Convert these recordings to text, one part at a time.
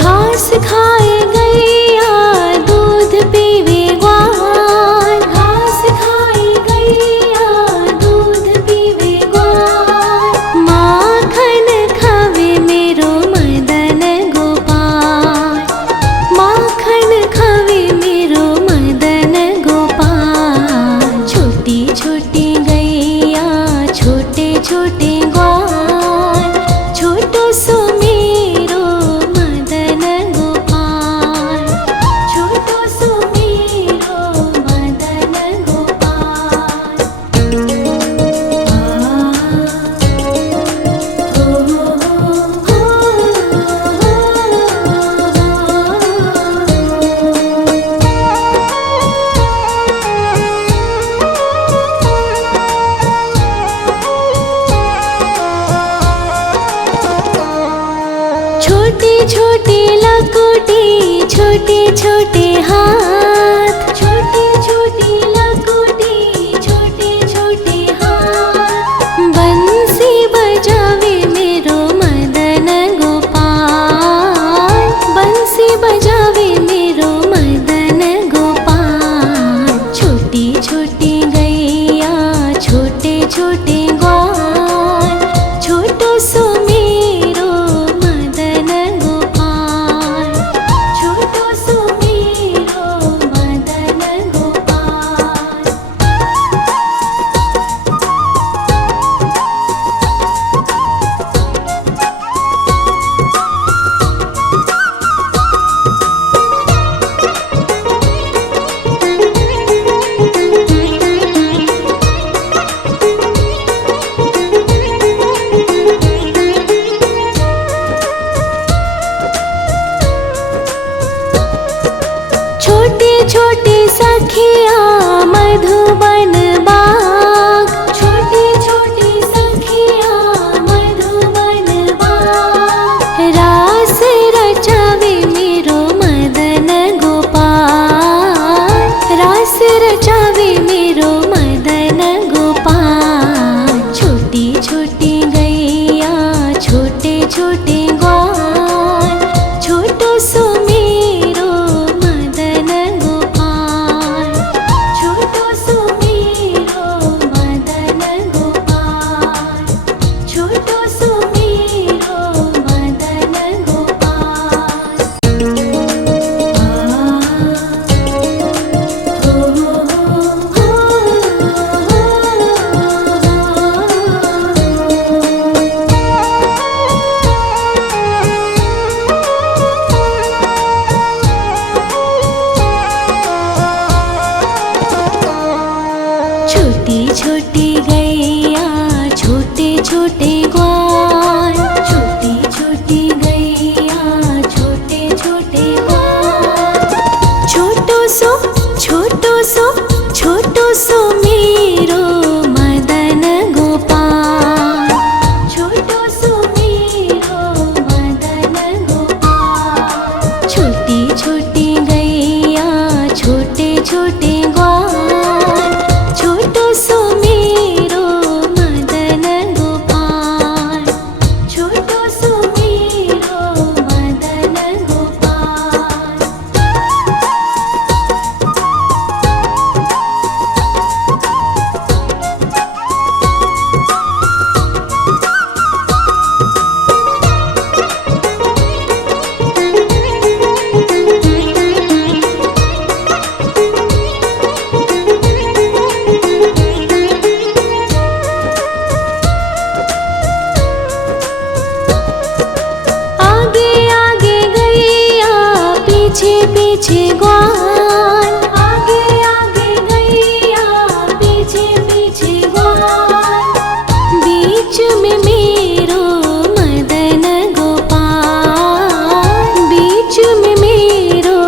घास खाए गैया दूध पीवे ग्वाल, घास खाए गैया दूध पीवे ग्वाल। माखन खावे मेरो मदन गोपाल, माखन खावे मेरो मदन गोपाल। छोटी छोटी गैया छोटे छोटे ग्वाल, छोटो सो मेरो मदन गोपाल, छोटो सो मेरो मदन गोपाल। छोटी छोटी लकुटी छोटे छोटे हाथ, छोटी छोटी लकुटी छोटे छोटे हाथ। बंसी बजावे मेरो मदन गोपाल, बंसी बजावे मेरो मदन गोपाल। छोटी छोटी गैया छोटे छोटे ग्वाल, छोटो सो मेरो मदन गोपाल, छोटो सो मेरो मदन गोपाल। छोटे छोटे सखिया मधुबन बाग, छोटे छोटे सखिया मधुबन बाग। रास रचावे मेरो मदन गोपाल, रास रचावे मेरो मदन गोपाल। छोटी छोटी गैया छोटे छोटे ग्वाल, छोटो सो मेरो मदन गोपाल, छोटो सो मेरो मदन गोपाल, छोटो सो मेरो मदन गोपाल। छोटी छोटी गैया छोटे छोटे ग्वाल, छोटी छोटी गैया छोटे छोटे ग्वाल। छोटो सो छोटो सो छोटो सो मेरो मदन गोपाल, छोटो सो मेरो मदन गोपाल। छोटी छोटी गैया छोटे छोटे ग्वाल, छोटो सो मेरो मदन गोपाल, छोटो सो मेरो मदन गोपाल। आगे आगे गैया पीछे पीछे ग्वाल, आगे आगे गैया पीछे पीछे ग्वाल। बीच में मेरो मदन गोपाल, बीच में मेरो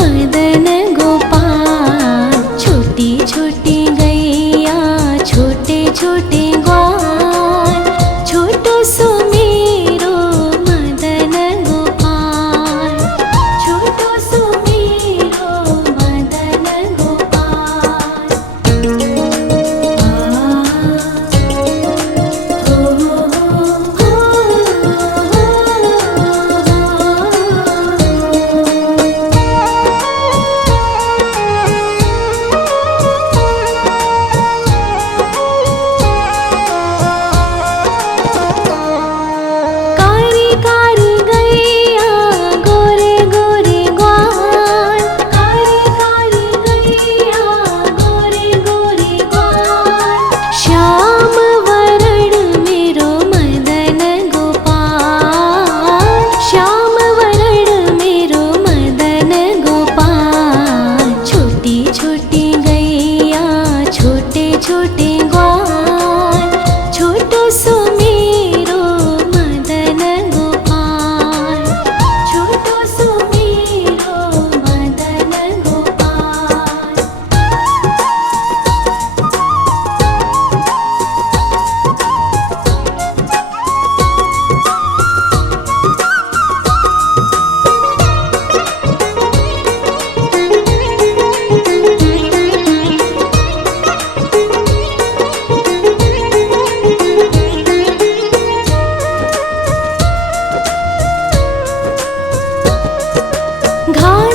मदन गोपाल। छोटी छोटी गैया छोटे छोटे ग्वाल, छोटो सो मेरो मदन गोपाल, छोटो सो मेरो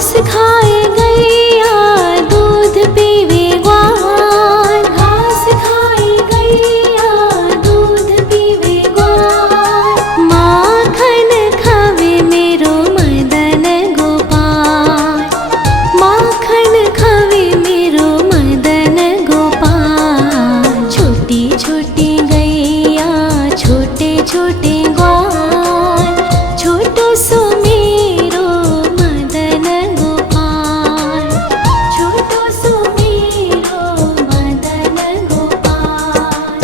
घास खाए गैया दूध पीवे ग्वाल, घास खाए गैया दूध पीवे ग्वाल, माखन खावे मेरो मदन गोपाल, माखन खावे मेरो मदन गोपाल। छोटी छोटी गैया छोटे छोटे ग्वाल, छोटो सो मेरो मदन गोपाल, छोटो सो मेरो मदन गोपाल।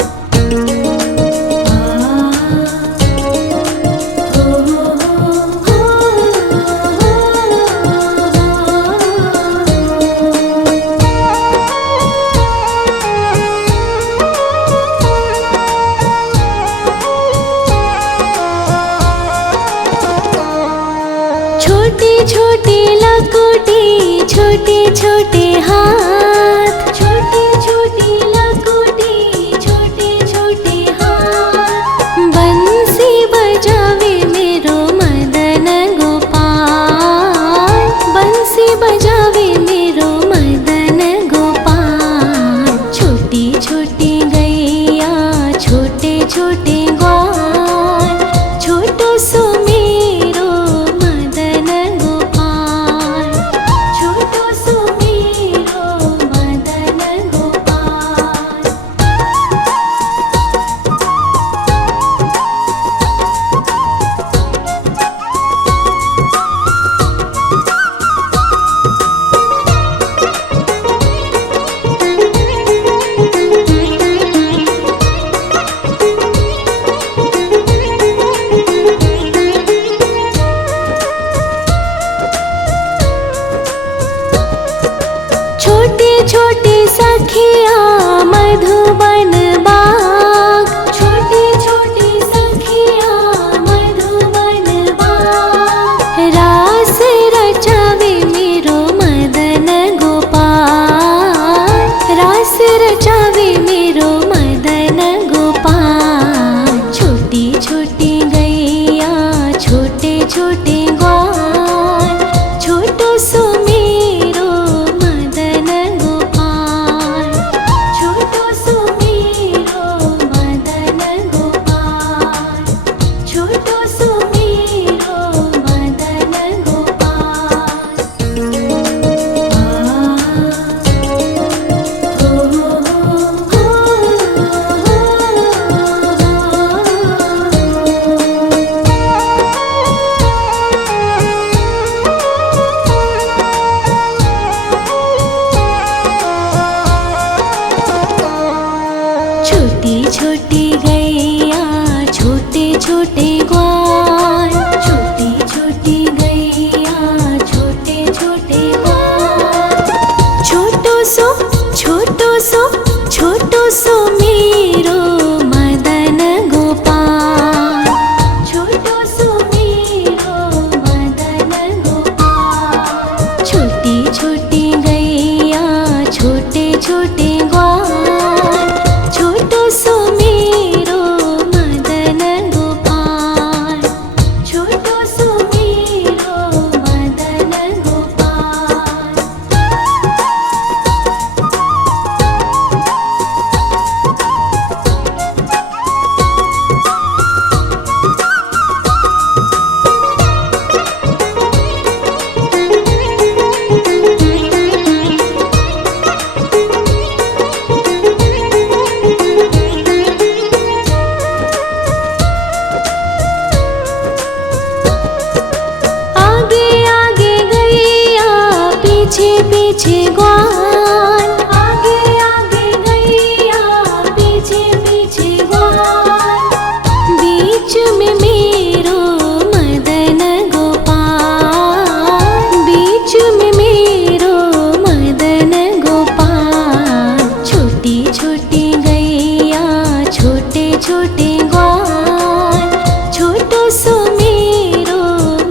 छोटे छोटे लकोटी छोटे छोटे हाथ, छोटे छोटे लकोटी छोटे छोटे हाथ, बंसी बजावे मेरो मदन गोपाल, बंसी बजावे मेरो मदन गोपाल। छोटी छोटी गैया छोटे छोटे ग्वाल, छोटो सो मेरो मदन गोपाल, छोटो सो मेरो मदन गोपाल। छोटे छोटे सखिया मधुबन बाग, छोटे छोटे सखिया मधुबन बाग, रास रचावे मेरो मदन गोपाल, रास रचावे मेरो मदन गोपाल। छोटी छोटी गैया छोटे छोटे ग्वाल, छोटो सो मेरो मदन गोपाल, छोटो सो मेरो मदन गोपाल, छोटो सो मेरो मदन गोपाल। छोटी छोटी गैया छोटे छोटे ग्वाल, छोटी छोटी गैया छोटे छोटे ग्वाल, छोटो सो छोटो सो छोटो सो मेरो मदन गोपाल, छोटो सो मेरो मदन गोपाल। छोटी छोटी गैया छोटे छोटे ग्वाल, छोटो सो मेरो मदन गोपाल, छोटो सो मेरो मदन गोपाल। आगे आगे गैया पीछे पीछे ग्वाल, आगे आगे गैया पीछे पीछे ग्वाल, बीच में मेरो मदन गोपाल, बीच में मेरो मदन गोपाल। छोटी छोटी गैया छोटे छोटे ग्वाल, छोटो सो मेरो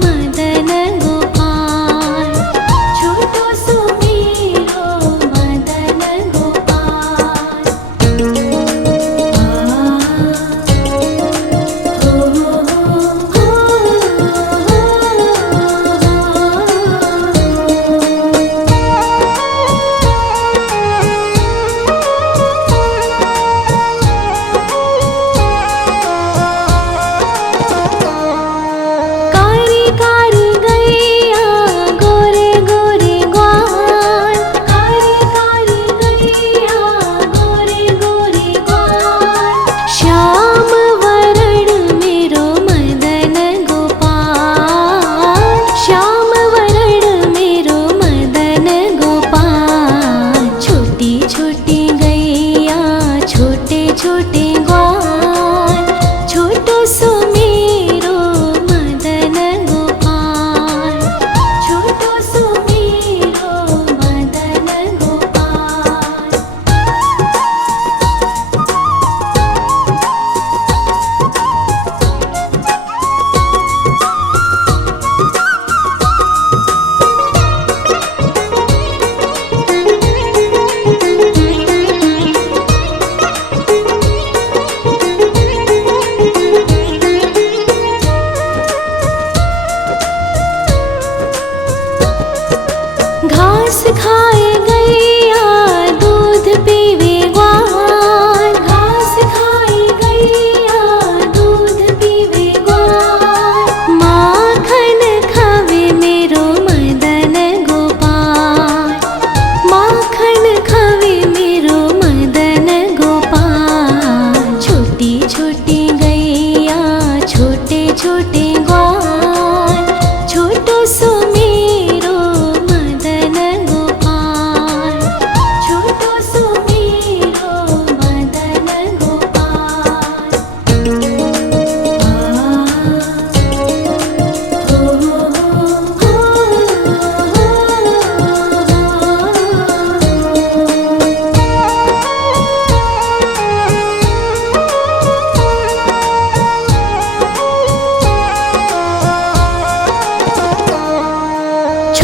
मदन गोपाल, छोटो सो मेरो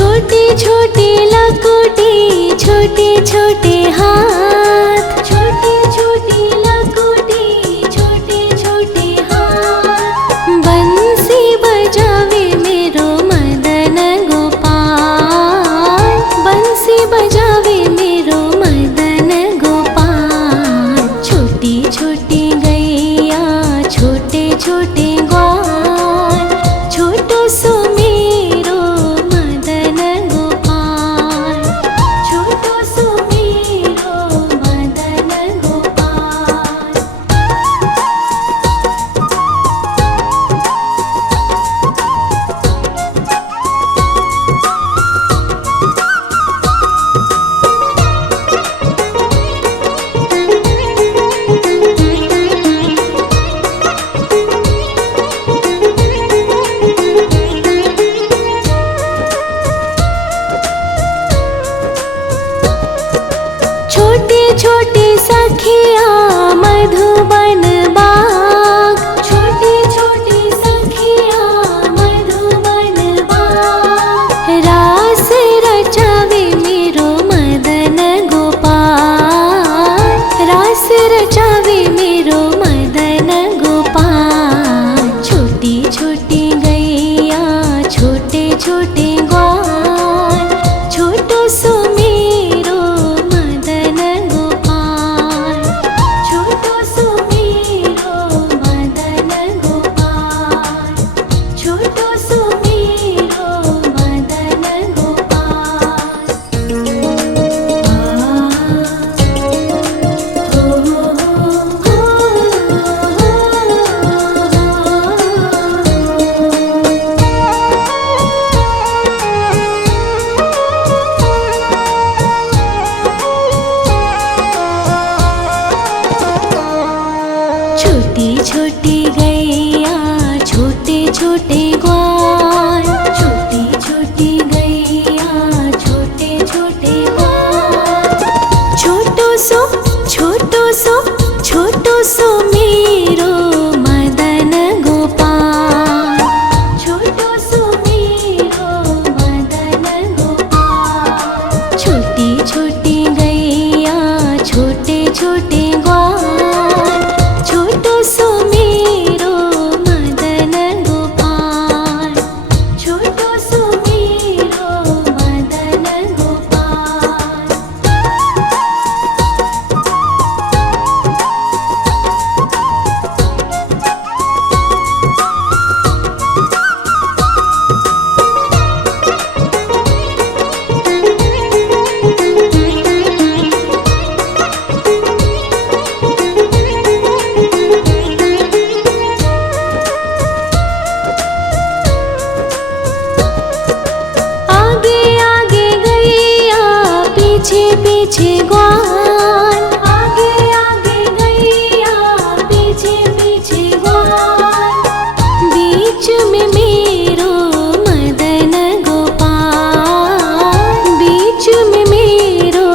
छोटे छोटे लकोटे छोटे छोटे हाथ, छोटे छोटे लकोटे छोटे छोटे हाथ। बंसी बजावे मेरो मदन गोपाल, बंसी बजावे मेरो मदन गोपाल। छोटी छोटी गैया छोटे छोटे ग्वाल, छोटो सो मेरो मदन गोपाल, छोटो सो मेरो मदन गोपाल। छोटे छोटे सखिया मधुबन बाग, छोटे छोटे सखिया मधुबन बाग। रास रचावे मेरो मदन गोपाल, रास रचावे मेरो मदन गोपाल। छोटी छोटी गैया छोटे छोटे ग्वाल, छोटो सो मेरो मदन गोपाल, छोटो सो मेरो मदन गोपाल, छोटो सो मेरो मदन गोपाल। छोटी छोटी गैया छोटे छोटे ग्वाल, छोटी छोटी गैया छोटे छोटे ग्वाल। छोटो सो छोटो सो छोटो सो मेरो मदन गोपाल, छोटो सो मेरो मदन गोपाल। छोटी छोटी गैया छोटे छोटे ग्वाल, छोटो सो मेरो मदन गोपाल, छोटो सो मेरो मदन गोपाल। आगे आगे गैया पीछे पीछे ग्वाल, आगे आगे गैया पीछे पीछे ग्वाल। बीच में मेरो मदन गोपाल, बीच में मेरो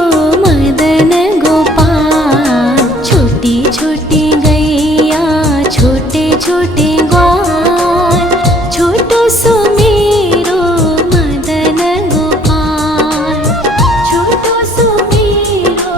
मदन गोपाल। छोटी छोटी गैया छोटे छोटे ग्वाल, छोटो सो मेरो मदन गोपाल, छोटो सो मेरो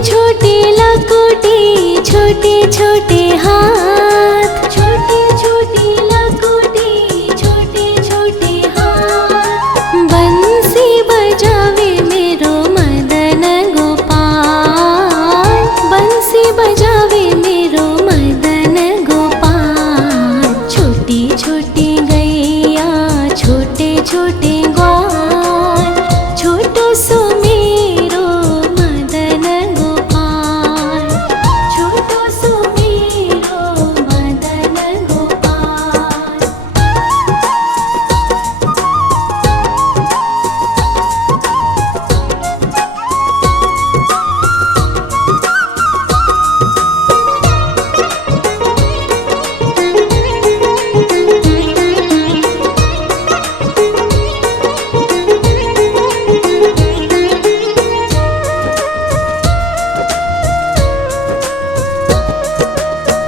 छोटी लकुटी छोटे छोटे हाथ, छोटी छोटी लकुटी छोटे छोटे हाथ। बंसी बजावे मेरो मदन गोपाल, बंसी बजावे मेरो मदन गोपाल। छोटी छोटी गैया छोटे छोटे ग्वाल, छोटो सो मेरो मदन गोपाल, छोटो सो मेरो मदन गोपाल।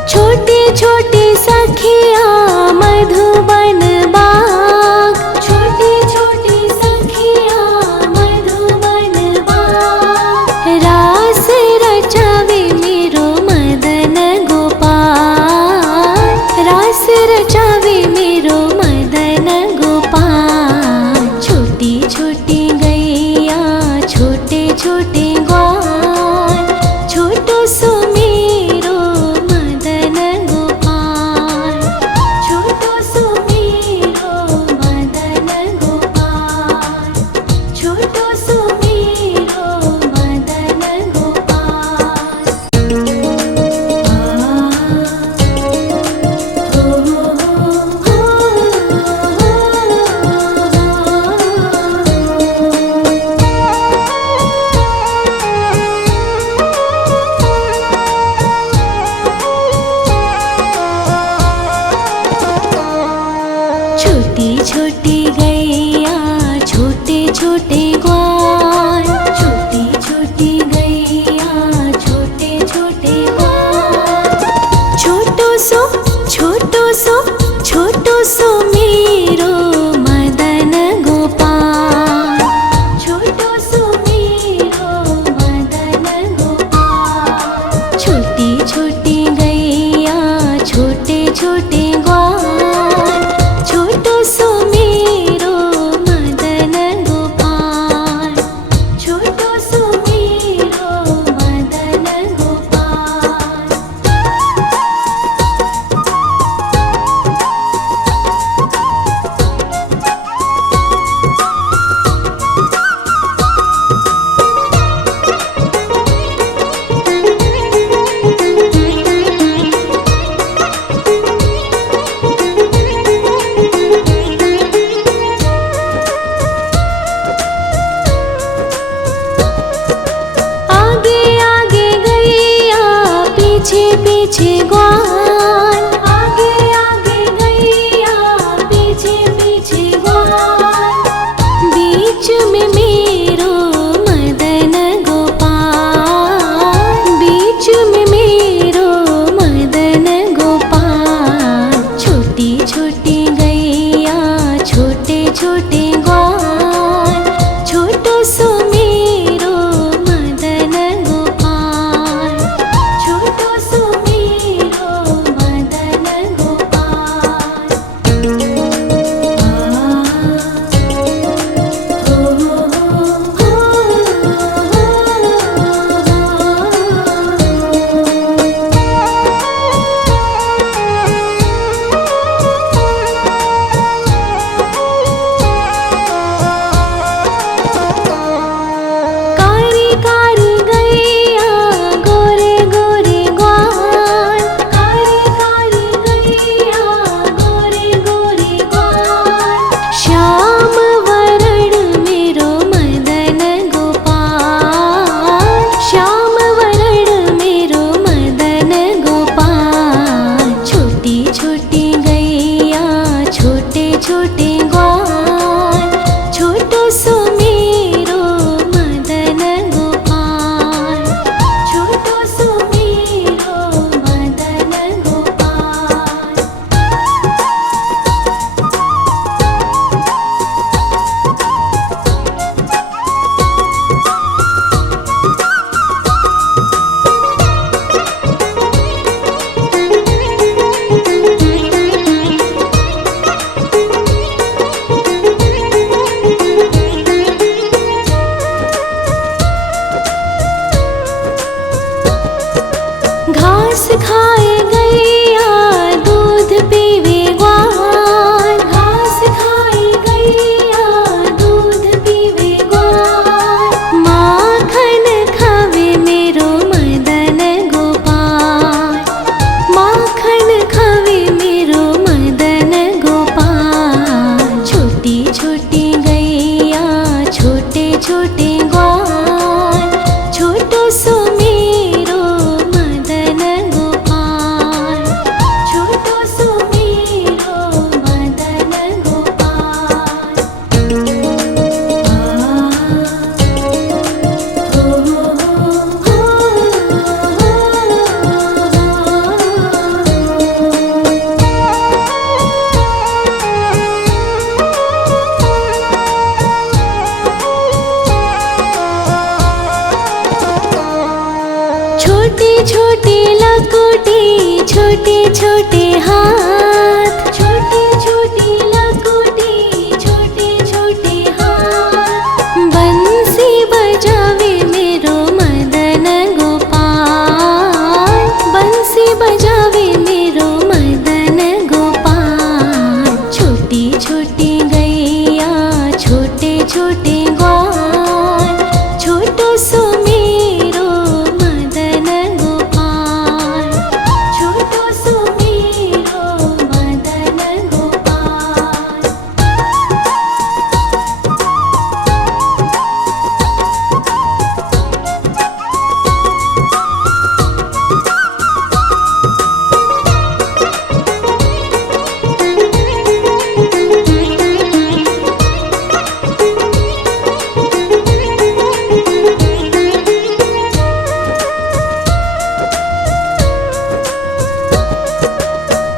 छोटी छोटी सखिया मधुबन बाग, छोटी छोटी सखिया मधुबन बाग। रास रचावे मेरो मदन गोपाल, रास रचावे मेरो मदन गोपाल। छोटी छोटी गैया छोटे छोटे ग्वाल, छोटो सो मेरो मदन गोपाल, छोटो सो मेरो मदन गोपाल, छोटो सो मेरो मदन गोपाल। छोटी छोटी गैया छोटे छोटे ग्वाल, छोटी छोटी गैया छोटे छोटे ग्वाल। छोटो सो छोटो सो छोटो सो मेरो मदन गोपाल, छोटो सो मेरो मदन गोपाल। छोटी छोटी गैया छोटे छोटे ग्वाल, छोटो सो मेरो मदन गोपाल, छोटो सो मेरो मदन गोपाल। आगे आगे गैया पीछे पीछे ग्वाल, आगे आगे गैया पीछे पीछे ग्वाल। बीच में मेरो मदन गोपाल, बीच में मेरो मदन गोपाल। छोटी छोटी गैया छोटे छोटे ग्वाल, छोटो सो मेरो मदन गोपाल, छोटो सो मेरो खाए गैया दूध पीवे ग्वाल, घास खाए गैया दूध पीवे ग्वाल। माखन खावे मेरो मदन गोपाल, माखन खावे मेरो मदन गोपाल। छोटी छोटी गैया छोटे छोटे ग्वाल, छोटो सो मेरो मदन गोपाल, छोटो सो मेरो मदन गोपाल। छोटी छोटी लकुटी छोटे छोटे हाथ, छोटी छोटी लकुटी छोटे छोटे हाथ। बंसी बजावे मेरो मदन गोपाल, बंसी बजावे मेरो मदन गोपाल। छोटी छोटी गैया छोटे छोटे ग्वाल, छोटो सो मेरो मदन गोपाल, छोटो सो मेरो मदन गोपाल।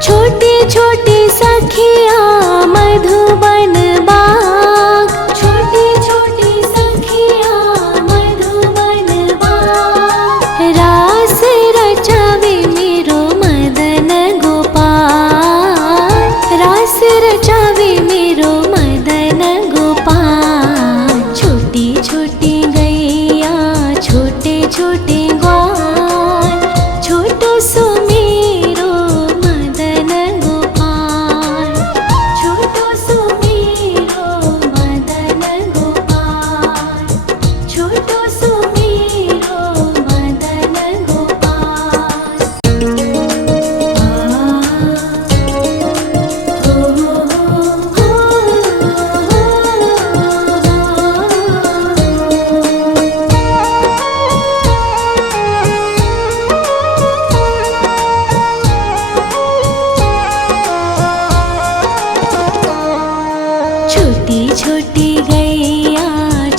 छोटे छोटे सखिया मधुबन बाग, छोटे छोटे सखिया मधुबन बाग। रास रचावे मेरो मदन गोपाल, रास रचावे मेरो मदन गोपाल। छोटी छोटी गैया छोटे छोटे ग्वाल, छोटो सो मेरो मदन गोपाल, छोटो सो मेरो मदन गोपाल, छोटो सो मेरो मदन गोपाल। छोटी छोटी गैया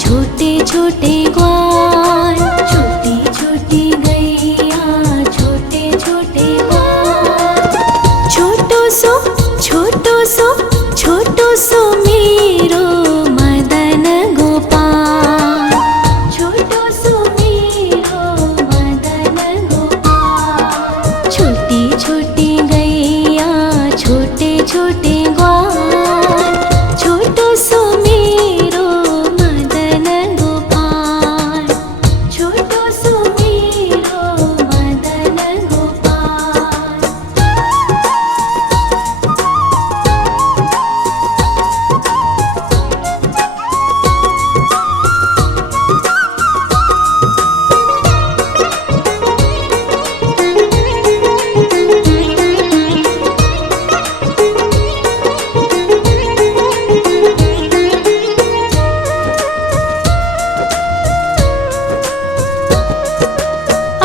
छोटे छोटे ग्वाल, छोटी छोटी गैया छोटे छोटे ग्वाल। छोटो सो छोटो सो छोटो सो मेरो मदन गोपाल, छोटो सो मेरो मदन गोपाल। छोटी छोटी गैया छोटे छोटे ग्वाल, छोटो सो मेरो मदन गोपाल, छोटो सो मेरो मदन गोपाल।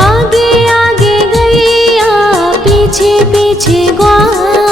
आगे आगे गैया पीछे पीछे ग्वाल,